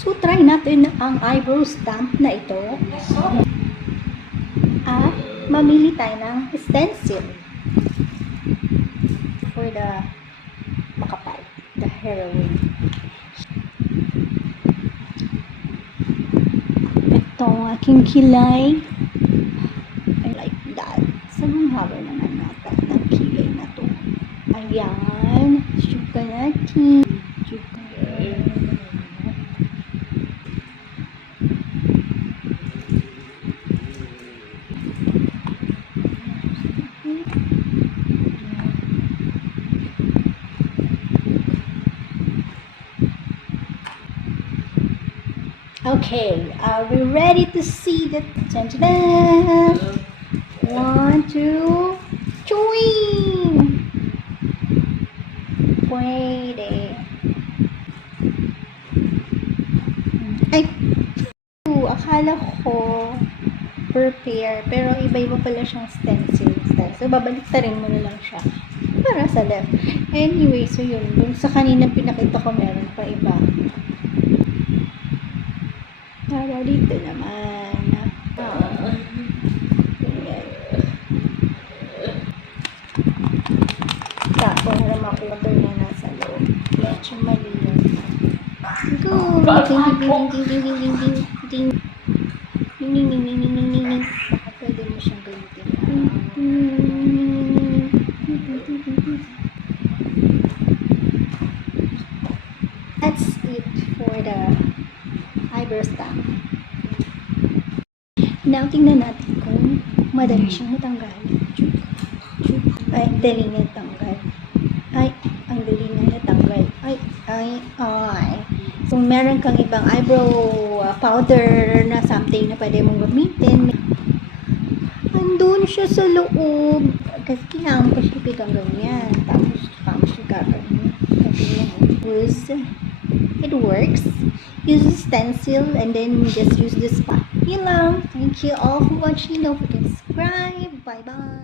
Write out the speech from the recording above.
So, try natin ang eyebrow stamp na ito. At mamili tayo ng stencil for the makapal, the heroine. Ito ang aking kilay. I like that. So, haba naman natin ang kilay na to. Ayan. Sugar natin. Okay, are we ready to see the ta-da-da? 1, 2, chewing! Pwede. Ay! Akala ko prepare, pero iba-iba pala siyang stencil. So, babaliktarin mo na lang siya para sa left. Anyway, so yun. Dun sa kaninang pinakita ko, meron pa iba. Para dito naman. Tapos para makuha na nasa loob. Medyo mali yun. Go! Ding, ding, ding, ding, ding, ding, ding, ding. Ding, ding, ding, ding, ding, ding, ding, ding. Baka pwede mo siyang gamitin. That's it for the eyebrow stamp. Now, tingnan natin kung madali siyang matanggal. Ay, dali niya tanggal. Ay, ang dali niya natanggal. Ay. So, meron kang ibang eyebrow powder na something na pwede mong gamitin. Andun siya sa loob. Kasi kailangan ko siya pigang ganyan. Tapos, kailangan siya gagawin. It works. Use a stencil and then just use this spot. Yun lang. Thank you all for watching. Don't forget to subscribe. Bye-bye.